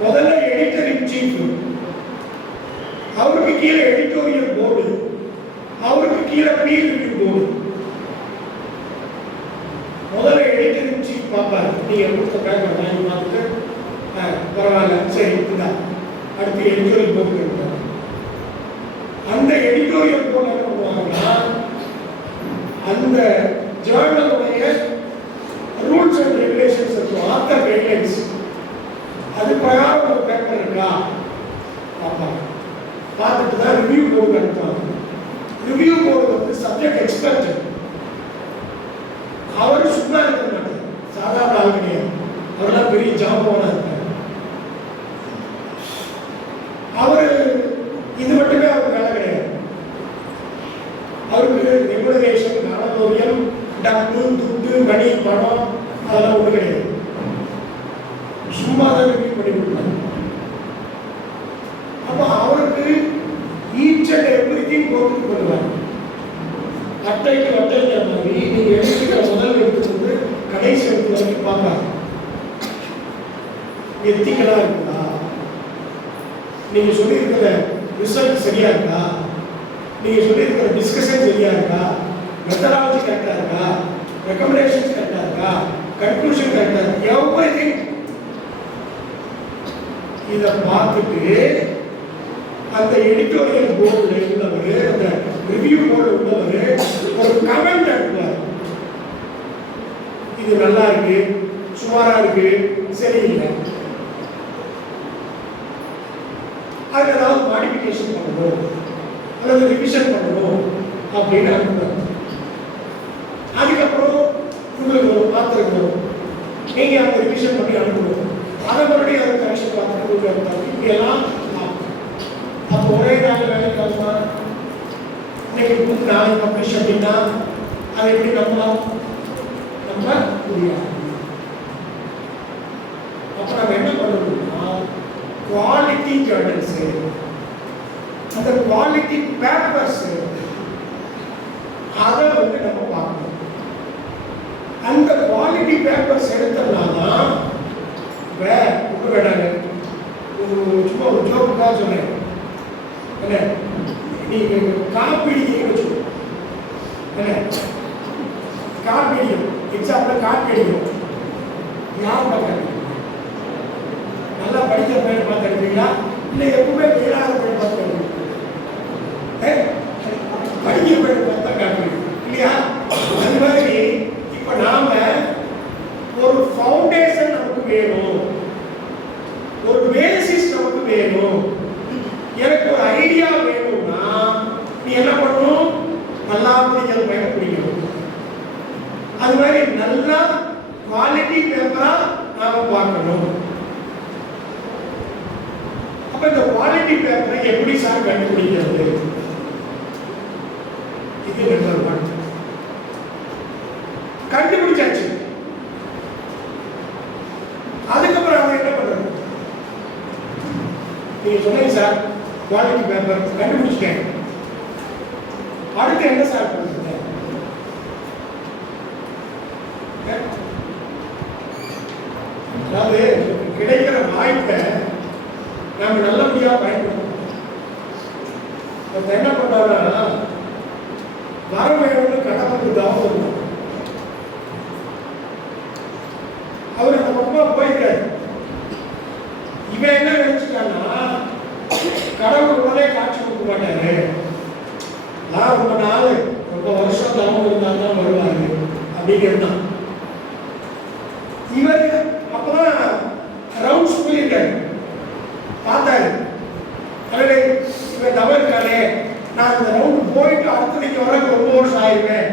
முதல்ல editor in chief, அவருக்கு கீழே editorial board, அவருக்கு கீழே peer review board. முதல்ல பார்ப்பாரு. நீங்கள் கொடுத்த பேப்பர் வாங்கி பார்த்துட்டு பரவாயில்ல சரி இந்தா அடுத்து எடிட்டோரியல் போர்டு இருக்காரு. அந்த எடிட்டோரியல் போர்டு என்ன பண்ணுவாங்கன்னா அந்த ஜேர்னலுடைய ரூல்ஸ் அண்ட் ரெகுலேஷன்ஸ் இருக்கும், ஆத்தர் கைட்லைன்ஸ், அது பிரகாரம் ஒரு பேப்பர் இருக்கா பார்ப்பாங்க. பார்த்துட்டு தான் ரிவ்யூ போர்டு அனுப்புவாங்க. ரிவ்யூ போர்டு வந்து சப்ஜெக்ட் எக்ஸ்பர்ட். அவர் சும்மா இருக்க மாட்டார், சாதாரண ஆள் கிடையாது, அவரெல்லாம் பெரிய ஜாம்பவானா இருக்கார். அவர் இது மட்டுமே அவருக்கு வேலை கிடையாது. அவருக்கு ரெகுலரேஷன், அனதோரியம், டப்பு, துட்டு, மணி, பணம் அதெல்லாம் ஒன்றும் கிடையாது. சும்மா தான் ரிவ்யூ பண்ணி கொடுப்பாரு. அப்போ அவருக்கு ஈச் அண்ட் எவ்ரி திங் போட்டு பண்ணுவாங்க. அட்டைக்கு அட்டைங்கிற மாதிரி நீங்கள் எழுத்துக்கிற முதல் எழுத்து வந்து கடைசி எழுத்து வரைக்கும் பார்ப்பாங்க. எத்திக்கலாக இருக்குதா, நீங்கள் சொல்லியிருக்கிற ரிசல்ட் சரியா இருக்கா, நீங்கள் சொல்லியிருக்கிற டிஸ்கஷன் சரியா இருக்கா, மெத்தடாலஜி கரெக்டாக இருக்கா, ரெக்கமெண்டேஷன்ஸ் கரெக்டாக இருக்கா, கன்க்ளூஷன் கரெக்டாக இருக்கா, எவ்ரிதிங் இதை பார்த்துட்டு அந்த எடிட்டோரியல் போர்டில் உள்ளவர், அந்த ரிவ்யூ போர்டு உள்ளவர் ஒரு கமெண்ட் அனுப்புவார். இது நல்லா இருக்கு, சுமாரா இருக்கு, சரியில்லை, அதுக்கு ஏதாவது மாடிஃபிகேஷன் பண்ணணும் அல்லது ரிவிஷன் பண்ணணும் அப்படின்னு அனுப்புவார். அதுக்கப்புறம் உங்களுக்கு ஒரு பாத்திரம் வரும், நீங்க அந்த ரிவிஷன் பண்ணி அனுப்பணும். அதை மறுபடியும் அதை கரெக்ஷன் பார்த்துட்டு உங்களுக்கு இப்படியெல்லாம் அப்போ ஒரே நாள் வேலைக்கு ஆகுமா? இன்னைக்கு புது நாளைக்கு பப்ளிஷ் அப்படின்னா அதை எப்படி நம்பலாம்? நம்ம முடியாது. அப்போ நம்ம என்ன பண்ணணும்னா குவாலிட்டி ஜேர்னல்ஸ், அந்த குவாலிட்டி பேப்பர்ஸ் அதை வந்து நம்ம பார்க்கணும். அந்த குவாலிட்டி பேப்பர்ஸ் எடுத்தோம்னா தான் ஒன்று வேண்டாங்க. சும்மா ஒரு ஜோக்குக்காக சொன்னேன், என்ன நீங்கள் காப்பீடிங்க வச்சுக்கோ, என்ன காப்பீடியம் எக்ஸாம்பிள் காப்பீடியம் யார் பார்க்க நல்லா படிக்கிற பையன் பார்த்து எடுப்பீங்களா, இல்லை எப்பவுமே வேளாண் பையன் பார்த்து எடுப்பீங்க? படிக்கிற பையன் பார்த்தா காப்பீடு இல்லையா? அது மாதிரி இப்போ நாம ஒரு ஃபவுண்டேஷன் நமக்கு வேணும், ஒரு பேசிஸ் நமக்கு வேணும், எனக்கு ஒரு ஐடியா வேணும்னா நீ என்ன பண்ணணும்? நல்லா படிக்கிற பையனை பிடிக்கணும். அது மாதிரி நல்லா குவாலிட்டி பேப்பரா நாம பார்க்கணும். அப்ப இந்த குவாலிட்டி பேப்பரை எப்படி சார் கண்டுபிடிக்கிறது? இது நம்பர் 1. கண்டுபிடிச்சாச்சு. அதுக்கப்புறம் அவங்க என்ன பண்றது? நீங்க சொன்னீங்க சார் குவாலிட்டி பேப்பர் கண்டுபிடிச்சிட்டேன், அடுத்து என்ன சார் பண்ணுறது? அதாவது கிடைக்கிற வாய்ப்பை நம்ம நல்லபடியாக பயன்படுத்தணும். என்ன பண்றாருன்னா வர வேணும்னு கடவுளுக்கு தாவம் இருக்கும். அவர் அந்த பக்கம் போயிருக்காரு. இவன் என்ன நினைச்சுட்டான்னா கடவுள் உடனே காட்சி கொடுக்க மாட்டாரு, நான் ரொம்ப நாள் ரொம்ப வருஷம் தவம் இருந்தால் தான் வருவாரு அப்படின்னு இருந்தான். இவர் அப்பதான் ரவுண்ட்ஸ் போயிருக்காரு, பார்த்தாரு, அதே இவன் தவறு இருக்கானே, நான் இந்த ரவுண்ட் போயிட்டு அடுத்ததைக்கு வரக்கு ரொம்ப வருஷம் ஆயிருவேன்,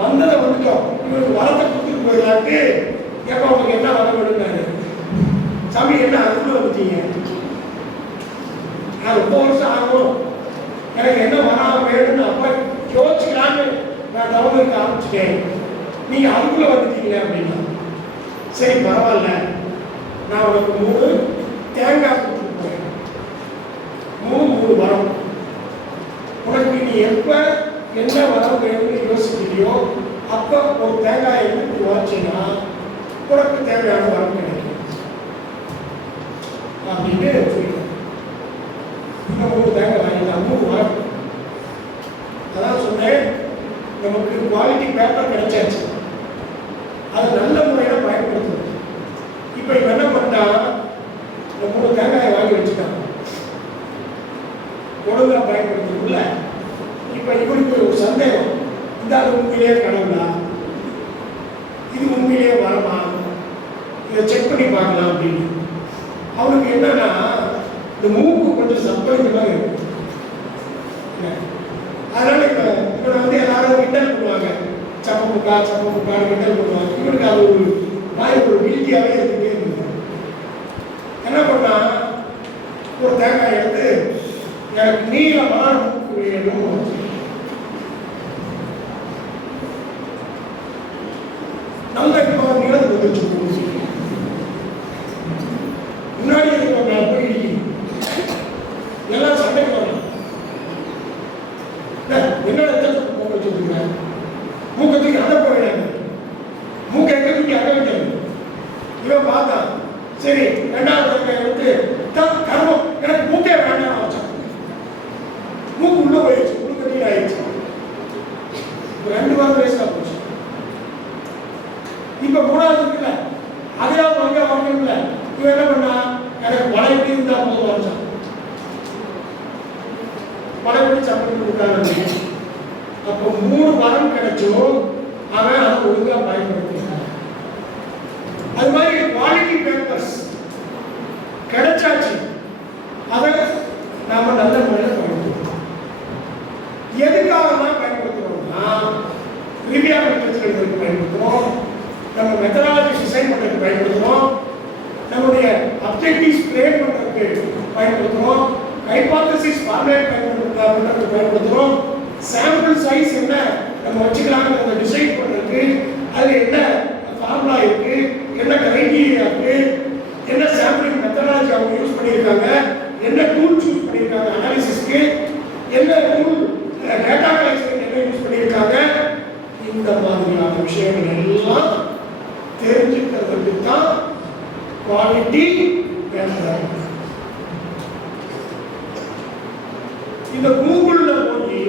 வந்ததை வந்துட்டோம், இவருக்கு வரத்தை கொடுத்துட்டு போயிடலான்ட்டு எப்போ அவங்களுக்கு என்ன வர வேணும்னாரு. சாமி என்ன அதுக்குள்ள வந்துட்டீங்க, நான் ரொம்ப வருஷம் ஆகும், எனக்கு என்ன வராம வேணும்னு அப்ப யோசிக்கலான்னு நான் தவறு இருக்க ஆரம்பிச்சுட்டேன், நீங்க அதுக்குள்ள வந்துட்டீங்களே அப்படின்னா சரி பரவாயில்ல, நான் உனக்கு 3 தேங்காய் கொடுத்துட்டு போறேன், 3 வரம், உனக்கு நீ எப்ப என்ன வரம் வேணும்னு யோசிக்கிறியோ அப்ப ஒரு தேங்காயை எடுத்து உரைச்சின்னா உனக்கு தேவையான வரம் கிடைக்கும் அப்படின்னு சொல்லிட்டேன். இன்னும் 3 தேங்காய் வாங்கிக்கலாம், 3 வரம். அதான் சொன்னேன், நமக்கு குவாலிட்டி பேப்பர் கிடைச்சாச்சு, அது நல்ல முறையில் பயன்படுத்த ஒழுங்கா பயன்படுத்தணும்ல. இப்ப இவருக்கு ஒரு சந்தேகம், இந்த உண்மையிலேயே கடவுளா, இது உண்மையிலேயே வரமா, இதை செக் பண்ணி பார்க்கலாம் அப்படின்னு. அவனுக்கு என்னன்னா இந்த மூக்கு கொஞ்சம் சப்பளிக்கிற மாதிரி இருக்கு. அதனால இவனை வந்து எல்லாரும் கிண்டல் பண்ணுவாங்க, சப்பமுக்கா சப்பமுக்கான்னு கிண்டல் பண்ணுவாங்க. இவனுக்கு அது ஒரு மாதிரி ஒரு வீழ்ச்சியாவே இருந்துட்டே இருந்தது. என்ன பண்ணா, ஒரு தேங்காய் எடுத்து எனக்கு நீளமான மூக்கு வேணும், நல்ல இப்போ நீளத்துக்கு வந்துச்சு, முன்னாடி போய் எல்லாம் சண்டைக்கு வரலாம். என்னோட மூக்க வச்சுருக்க மூக்கத்துக்கு அதை போயிடாங்க, மூக்க எங்க தூக்கி அட வைக்காது. இவன் பார்த்தான், சரி ரெண்டாவது தேங்காய் எடுத்து கர்மம் எனக்கு மூக்கே வேண்டாம் வச்சான். மூக்கு உள்ள போயிடுச்சு, உள்ள நீர் ஆயிடுச்சு. 2 வாரம் வேஸ்டா போச்சு. இப்ப மூணாவது இருக்குல்ல, அதையாவது வாங்கணும்ல. இவன் என்ன பண்ணா, எனக்கு வலை எப்படி இருந்தா போதும் வச்சான். வலைப்படி சம்பளம் கொடுத்தாங்க. அப்போ 3 வாரம் கிடைச்சோம், அவன் அதை ஒழுங்கா பயன்படுத்தினான். அது மாதிரி குவாலிட்டி பேப்பர்ஸ் கிடைச்சாச்சு, அதை நாம நல்ல முறையில் பயன்படுத்தணும். எதுக்காகலாம் பயன்படுத்துறோம்னா, ரிவ்யூ மெத்தட்ஸ்களுக்கு பயன்படுத்துறோம், நம்ம மெத்தடாலஜி டிசைன் பண்றதுக்கு பயன்படுத்துறோம், நம்முடைய அப்ஜெக்டிவ்ஸ் ஃப்ரேம் பண்றதுக்கு பயன்படுத்துறோம், ஹைபோதசிஸ் ஃபார்முலேட் பண்றதுக்கு பயன்படுத்துறோம், சாம்பிள் சைஸ் என்ன நம்ம வச்சுக்கலாம்ன்றத டிசைட் பண்றதுக்கு, அதுல என்ன ஃபார்முலா இருக்கு, என்ன கிரைட்டீரியா இருக்கு, என்ன சாம்பிளிங் மெத்தடாலஜி அவங்க யூஸ் பண்ணியிருக்காங்க, என்ன டூல் யூஸ் பண்ணியிருக்காங்க அனாலிசிஸ்க்கு, என்ன டூல் டேட்டா கலெக்ஷன் என்ன யூஸ் பண்ணியிருக்காங்க, இந்த மாதிரியான விஷயங்கள் எல்லாம் தெரிஞ்சுக்கிறதுக்கு தான் குவாலிட்டி பேப்பர். இந்த கூகுள்ல போய்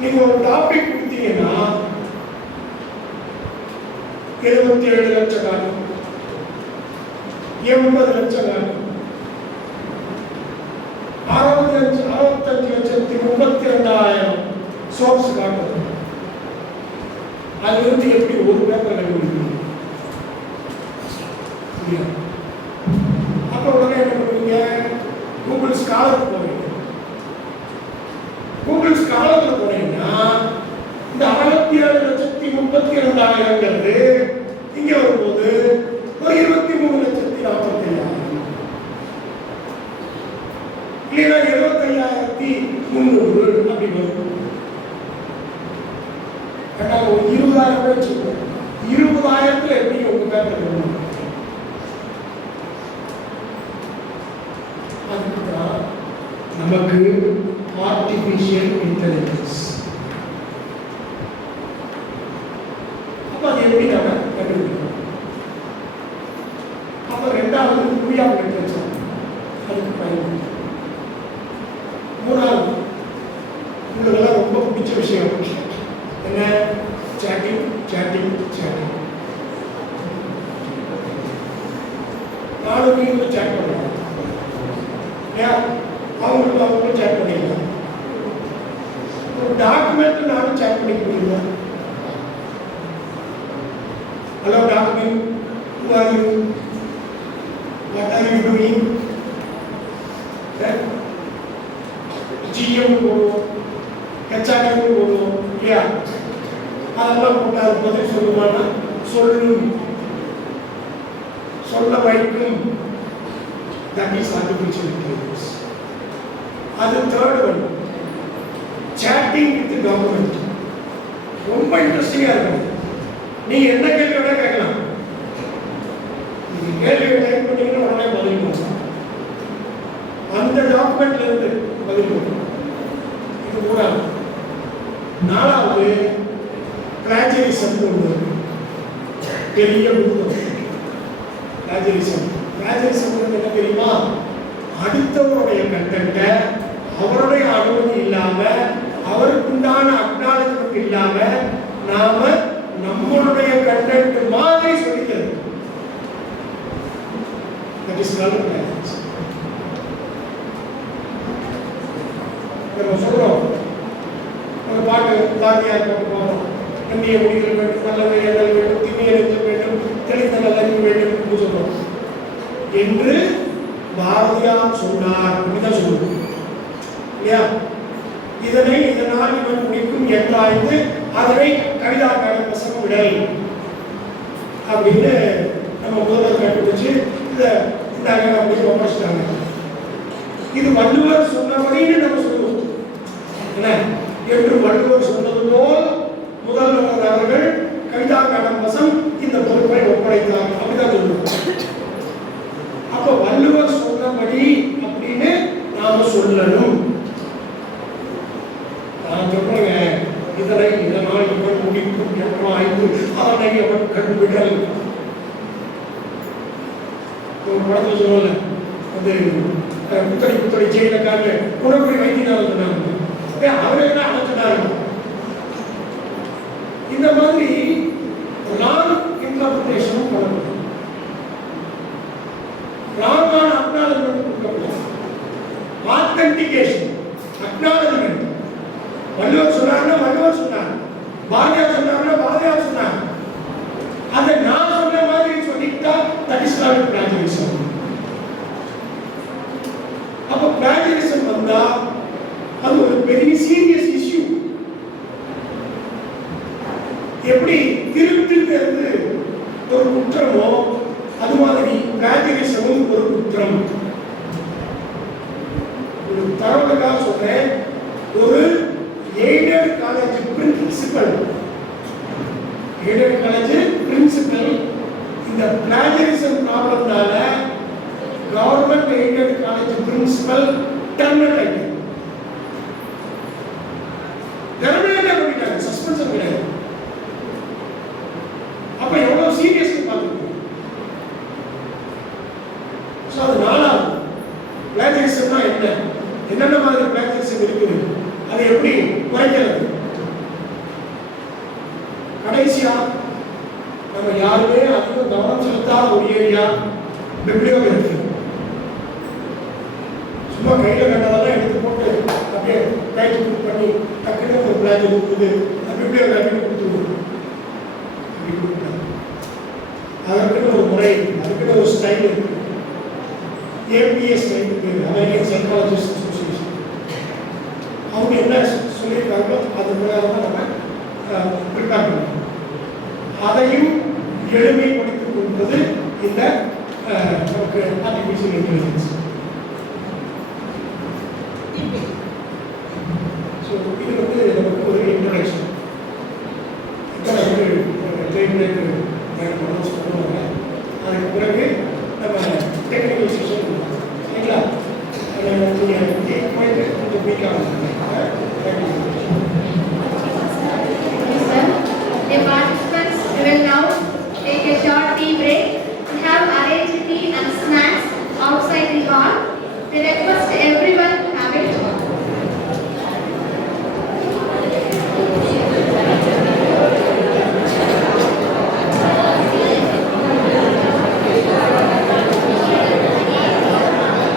நீங்க ஒரு டாபிக் கொடுத்தீங்கன்னா 77 லட்சம் காணும், 80 லட்சம் காணும், 65,32,000 சோர்ஸ் காட்டுது. அது வந்து எப்படி ஒரு பேப்பர் கண்டுபிடிக்கணும்? அப்ப உடனே என்ன பண்ணுவீங்க, கூகுள் ஸ்காலர் போவீங்க. கூகுள் ஸ்காலர்ல போனீங்கன்னா இந்த 67,32,000 இங்க வரும்போது ஒரு 23,40,000 இல்லைன்னா 75,300 அப்படி வரும். ஒரு 20,000 வச்சுக்கோங்க, 20,000 எப்படி உங்க பேப்பர் வரும்? அதுதான் நமக்கு ஆர்டிஃபிஷியல் இன்டெலிஜென்ஸ். அப்ப அது எப்படி நம்ம கண்டுபிடிக்கணும்? அப்ப 2வது ரிவ்யூ மெத்தட்ஸ் அதுக்கு பயன்படுத்தும். 3வது உங்களுக்கெல்லாம் ரொம்ப பிடிச்ச விஷயம் என்ன? Chatting chatting chatting. நானும் நீங்களும் சேட் பண்ணுவோம், அவங்களும் சேட் பண்ணிக்கலாம். ஒரு டாக்குமெண்ட் நானும் சேட் பண்ணிக்க முடியுமா? Hello document, who are you? What are you doing? GM போடுவோம், HRM போடுவோம் இல்லையா? அதெல்லாம் போட்டால் பதில் சொல்லுவானா? சொல்லும், சொல்ல வைக்கும். That is artificial intelligence. அது 3rd one, chatting with the government. ரொம்ப இன்ட்ரெஸ்டிங்கா இருக்கும். நீ என்ன கேள்வி வேணா கேட்கலாம், நீங்க கேள்வி டைப் பண்ணீங்கன்னா உடனே பதில் வரும். அந்த டாக்குமெண்ட்ல இருந்து பதில் வரும். இது 3வது. 4வது பிளாஜரிசம் ஒன்று பெரிய புத்தகம். பிளாஜரிசம் என்ன தெரியுமா? அடுத்தவருடைய கண்டென்ட்டை அவருடைய அனுமதி இல்லாம, அவருக்குண்டான அக்னாலஜ்மெண்ட் இல்லாம நாம நம்மளுடைய கண்டென்ட் மாதிரி சொல்லிக்கிறது. That is called plagiarism. நம்ம சொல்கிறோம் ஒரு பாட்டு பாரதியார் பாட்டு போகிறோம். நன்றிய முடிகள் வேண்டும், நல்லவை எண்ணல் வேண்டும், தீமையை நெஞ்சல் வேண்டும், தெளிந்த நல்லறிவு வேண்டும் என்று சொல்கிறோம். என்று பாரதியார் சொன்னார் அப்படிதான் சொல்லுவோம் இல்லையா? இதனால் இவன் முடிக்கும் என்றாய்ந்து அதனை கவிதா காலம் பசங்க விடல் அப்படின்னு நம்ம முதல்வர் கண்டுபிடிச்சு இதை அப்படின்னு ஒப்படைச்சிட்டாங்க. இது வள்ளுவர் சொன்னபடின்னு நம்ம சொல்லுவோம் என்ன என்று வள்ளுவர் சொன்னது போல் முதல்வர் அவர்கள் கவிதா காலம் வசம் இந்த பொறுப்பை ஒப்படைத்தார் அப்படிதான் சொல்லுவோம். அப்ப வள்ளுவர் சொன்னபடி அப்படின்னு நாம சொல்லணும். நான் சொல்றேன் இதனால் இவன் முடிக்கும் என்றாய்ந்து அதனை அவன் கண்டுவிடல். ஒரு படத்துல சொல்லல அது புத்தடி ஜெயிலக்காக குணப்படி வைத்தினாலும் சொன்னாங்க. அவரே தான் அழைச்சினாரு. இந்த மாதிரி ராங் இன்டர்பிரேஷன் பண்ணணும். ராங்கான அக்னாலஜ்மெண்ட் கொடுக்கப்படும். Authentication acknowledgement. வள்ளுவர் சொன்னார்னா வள்ளுவர் சொன்னார், பாரதியார் சொன்னார்னா பாரதியார் சொன்னார். அதை நான் சொன்ன மாதிரி சொல்லிட்டா தட் இஸ் கால்ட் பிளாஜரிசம். அப்ப பிளாஜரிசம் வந்தா அது ஒரு பெரிய சீரியஸ் இஷ்யூ. எப்படி திருத்திலிருந்து ஒரு குற்றமோ அது மாதிரி பிளாஜரிசமும் ஒரு குற்றம். ஒரு தரவுக்காக சொல்றேன். ஒரு எய்டட் காலேஜ் பிரின்சிபல் இந்த பிளாஜரிசம் ப்ராப்ளம்னால government aided college principal terminate ஆயிட்டாங்க. சஸ்பென்ஷன் கிடையாது. அப்ப எவ்வளவு சீரியஸ் பார்த்துக்கணும். அது நாலாவது பிளாஜரிசம்னா என்னென்ன மாதிரி பிளாஜரிசம் இருக்குது, அதை எப்படி குறைக்கிறது. கடைசியா நம்ம யாருமே அதிகம் கவனம் செலுத்தாத ஒரு ஏரியா பிப்ளியோகிராஃபி. சும்மா கையில கண்டதெல்லாம் எடுத்து போட்டு அப்படியே ரைட் புக் பண்ணி டக்குன்னு ஒரு பிளான் இருக்குது பிப்ளியோகிராஃபி கொடுத்துருவோம். அதற்குன்னு ஒரு முறை, அதுக்குன்னு ஒரு ஸ்டைல் இருக்கு. APS இருக்கு, அமெரிக்கன் சைக்காலஜிஸ்ட் அசோசியேஷன். அவங்க என்ன சொல்லியிருக்காங்களோ அது பிரகாரம் நம்ம ப்ரிப்பேர் பண்ணணும். அதையும் எளிமைப்படுத்திக் கொள்வது இந்த நமக்கு ஆர்டிஃபிஷியல் இன்டெலிஜென்ஸ். ஸோ இது நமக்கு ஒரு இன்ட்ரடக்ஷன். பண்ணுவாங்க. அதுக்கு பிறகு நம்ம டெக்னிக்கல் செஷன் சரிங்களா? கொஞ்சம் வீக்காக The participants will now take a short tea break. We have arranged tea and snacks outside the hall. The